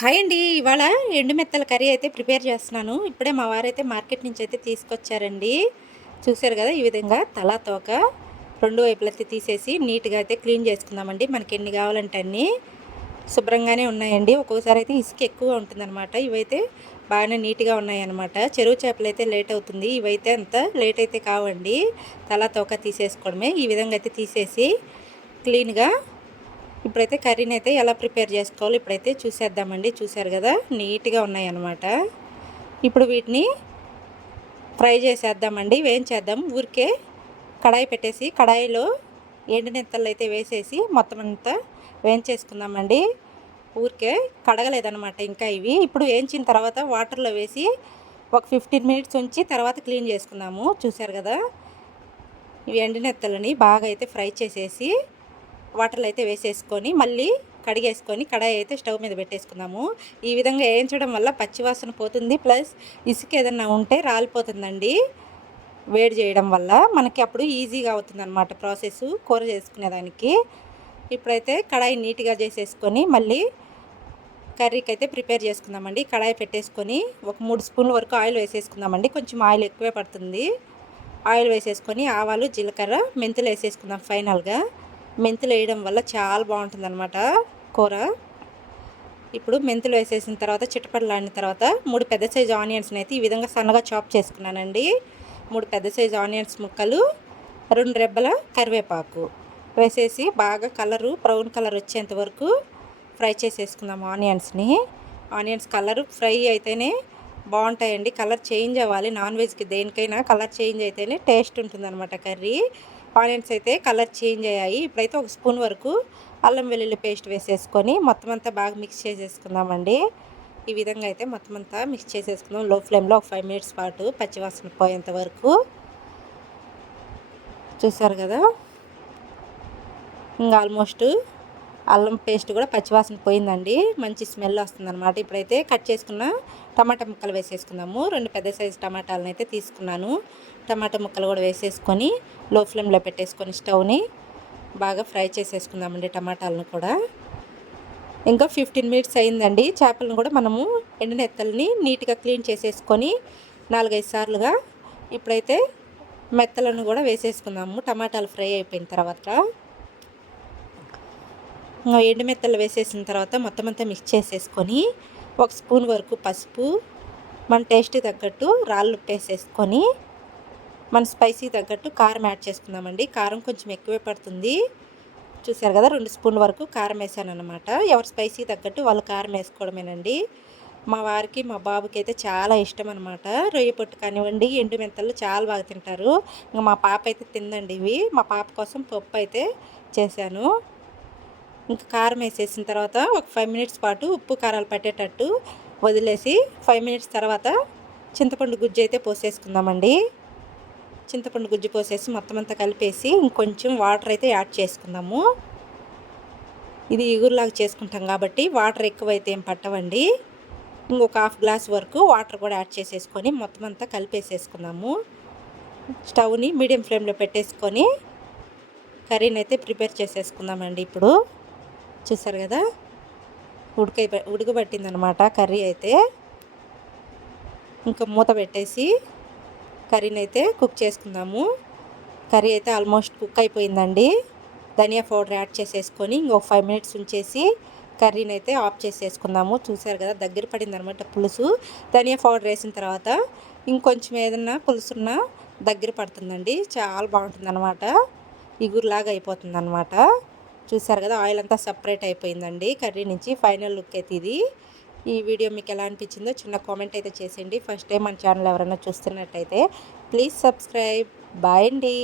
Hi అండి. ఇవాళ ఎండు మెత్తల కర్రీ అయితే ప్రిపేర్ చేస్తున్నాను. ఇప్పుడే మా వారైతే మార్కెట్ నుంచి అయితే తీసుకొచ్చారండి. చూసారు కదా, ఈ విధంగా తలా తోక రెండు వైపులైతే తీసేసి నీట్గా అయితే క్లీన్ చేసుకుందామండి. మనకి ఎన్ని కావాలంటే అన్ని శుభ్రంగానే ఉన్నాయండి. ఒక్కోసారి అయితే ఇసుక ఎక్కువ ఉంటుందన్నమాట. ఇవైతే బాగానే నీట్గా ఉన్నాయన్నమాట. చెరువు చేపలు అయితే లేట్ అవుతుంది, ఇవైతే అంత లేట్ అయితే కావండి. తలా తోక తీసేసుకోవడమే. ఈ విధంగా అయితే తీసేసి క్లీన్గా ఇప్పుడైతే కర్రీని అయితే ఎలా ప్రిపేర్ చేసుకోవాలో ఇప్పుడైతే చూసేద్దామండి. చూసారు కదా, నీట్గా ఉన్నాయన్నమాట. ఇప్పుడు వీటిని ఫ్రై చేసేద్దామండి, వేయించేద్దాం. ఊరికే కడాయి పెట్టేసి కడాయిలో ఎండునెత్తలు అయితే వేసేసి మొత్తం అంతా వేయించేసుకుందామండి. ఊరికే కడగలేదన్నమాట ఇంకా ఇవి. ఇప్పుడు వేయించిన తర్వాత వాటర్లో వేసి ఒక 15 మినిట్స్ ఉంచి తర్వాత క్లీన్ చేసుకుందాము. చూసారు కదా, ఇవి ఎండునెత్తలని బాగా అయితే ఫ్రై చేసేసి వాటర్లో అయితే వేసేసుకొని మళ్ళీ కడిగేసుకొని కడాయి అయితే స్టవ్ మీద పెట్టేసుకుందాము. ఈ విధంగా వేయించడం వల్ల పచ్చివాసన పోతుంది, ప్లస్ ఇసుక ఏదన్నా ఉంటే రాలిపోతుందండి. వేడి చేయడం వల్ల మనకి అప్పుడు ఈజీగా అవుతుంది అన్నమాట ప్రాసెస్ కూర చేసుకునేదానికి. ఇప్పుడైతే కడాయి నీట్గా చేసేసుకొని మళ్ళీ కర్రీకి అయితే ప్రిపేర్ చేసుకుందామండి. కడాయి పెట్టేసుకొని ఒక 3 స్పూన్ల వరకు ఆయిల్ వేసేసుకుందామండి. కొంచెం ఆయిల్ ఎక్కువే పడుతుంది. ఆయిల్ వేసేసుకొని ఆవాలు, జీలకర్ర, మెంతులు వేసేసుకుందాం ఫైనల్గా. మెంతులు వేయడం వల్ల చాలా బాగుంటుందన్నమాట కూర. ఇప్పుడు మెంతులు వేసేసిన తర్వాత చిటపటలాడిన తర్వాత 3 పెద్ద సైజు ఆనియన్స్ని అయితే ఈ విధంగా సన్నగా చాప్ చేసుకున్నానండి. 3 పెద్ద సైజు ఆనియన్స్ ముక్కలు, 2 రెబ్బల కరివేపాకు వేసేసి బాగా బ్రౌన్ కలర్ వచ్చేంత వరకు ఫ్రై చేసేసుకుందాం ఆనియన్స్ని. ఆనియన్స్ కలర్ ఫ్రై అయితేనే బాగుంటాయండి. కలర్ చేంజ్ అవ్వాలి. నాన్ వెజ్కి దేనికైనా కలర్ చేంజ్ అయితేనే టేస్ట్ ఉంటుందన్నమాట కర్రీ. ఆనియన్స్ అయితే కలర్ చేంజ్ అయ్యాయి. ఇప్పుడైతే 1 స్పూన్ వరకు అల్లం వెల్లుల్లి పేస్ట్ వేసేసుకొని మొత్తం అంతా బాగా మిక్స్ చేసేసుకుందామండి. ఈ విధంగా అయితే మొత్తం అంతా మిక్స్ చేసేసుకుందాం లో ఫ్లేమ్లో ఒక 5 మినిట్స్ పాటు పచ్చివాసన పోయేంత వరకు. చూసారు కదా, ఇంకా ఆల్మోస్ట్ అల్లం పేస్ట్ కూడా పచ్చివాసన పోయిందండి. మంచి స్మెల్ వస్తుందన్నమాట. ఇప్పుడైతే కట్ చేసుకున్న టమాటా ముక్కలు వేసేసుకుందాము. 2 పెద్ద సైజు టమాటాలను అయితే తీసుకున్నాను. టమాటా ముక్కలు కూడా వేసేసుకొని లో ఫ్లేమ్లో పెట్టేసుకొని స్టవ్ని బాగా ఫ్రై చేసేసుకుందామండి టమాటాలను కూడా. ఇంకా 15 మినిట్స్ అయిందండి. చేపలను కూడా మనము ఎండునెత్తల్ని నీట్గా క్లీన్ చేసేసుకొని 4-5 సార్లుగా ఇప్పుడైతే మెత్తలను కూడా వేసేసుకుందాము టమాటాలు ఫ్రై అయిపోయిన తర్వాత. ఎండు మెత్తలు వేసేసిన తర్వాత మొత్తం అంతా మిక్స్ చేసేసుకొని 1 స్పూన్ వరకు పసుపు, మన టేస్ట్కి తగ్గట్టు రాళ్ళు ఉప్పు వేసేసుకొని మన స్పైసీ తగ్గట్టు కారం యాడ్ చేసుకుందామండి. కారం కొంచెం ఎక్కువే పడుతుంది. చూసారు కదా, 2 స్పూన్ల వరకు కారం వేసాను అనమాట. ఎవరు స్పైసీ తగ్గట్టు వాళ్ళు కారం వేసుకోవడమేనండి. మా వారికి మా బాబుకి అయితే చాలా ఇష్టం అనమాట. రొయ్య పొట్టు కానివ్వండి, ఎండు మెంతలు చాలా బాగా తింటారు. ఇంకా మా పాప అయితే తిందండి ఇవి. మా పాప కోసం పప్పు అయితే చేశాను. ఇంకా కారం వేసేసిన తర్వాత ఒక 5 మినిట్స్ పాటు ఉప్పు కారాలు పట్టేటట్టు వదిలేసి 5 మినిట్స్ తర్వాత చింతపండు గుజ్జు అయితే పోసేసుకుందామండి. చింతపండు గుజ్జు పోసేసి మొత్తం అంతా కలిపేసి ఇంకొంచెం వాటర్ అయితే యాడ్ చేసుకుందాము. ఇది ఇగురులాగా చేసుకుంటాం కాబట్టి వాటర్ ఎక్కువైతే ఏం పట్టవండి. ఇంకొక హాఫ్ గ్లాస్ వరకు వాటర్ కూడా యాడ్ చేసేసుకొని మొత్తం అంతా కలిపేసేసుకుందాము. స్టవ్ని మీడియం ఫ్లేమ్లో పెట్టేసుకొని కర్రీని అయితే ప్రిపేర్ చేసేసుకుందామండి. ఇప్పుడు చూసారు కదా, ఉడకబట్టిందనమాట కర్రీ అయితే. ఇంకా మూత పెట్టేసి కర్రీని అయితే కుక్ చేసుకుందాము. కర్రీ అయితే ఆల్మోస్ట్ కుక్ అయిపోయిందండి. ధనియా పౌడర్ యాడ్ చేసేసుకొని ఇంకొక 5 మినిట్స్ ఉంచేసి కర్రీని అయితే ఆఫ్ చేసేసుకుందాము. చూసారు కదా, దగ్గర పడిందనమాట పులుసు. ధనియా పౌడర్ వేసిన తర్వాత ఇంకొంచెం ఏదన్నా పులుసున్నా దగ్గర పడుతుందండి. చాలా బాగుంటుంది అనమాట. ఇగురులాగా అయిపోతుంది అనమాట. చూసారు కదా, ఆయిల్ అంతా సపరేట్ అయిపోయిందండి కర్రీ నుంచి. ఫైనల్ లుక్ అయితే ఇది. ఈ వీడియో మీకు ఎలా అనిపించిందో చిన్న కామెంట్ అయితే చేసేయండి. ఫస్ట్ టైం మన ఛానల్ ఎవరైనా చూస్తున్నట్టయితే ప్లీజ్ సబ్స్క్రైబ్. బాయ్ అండి.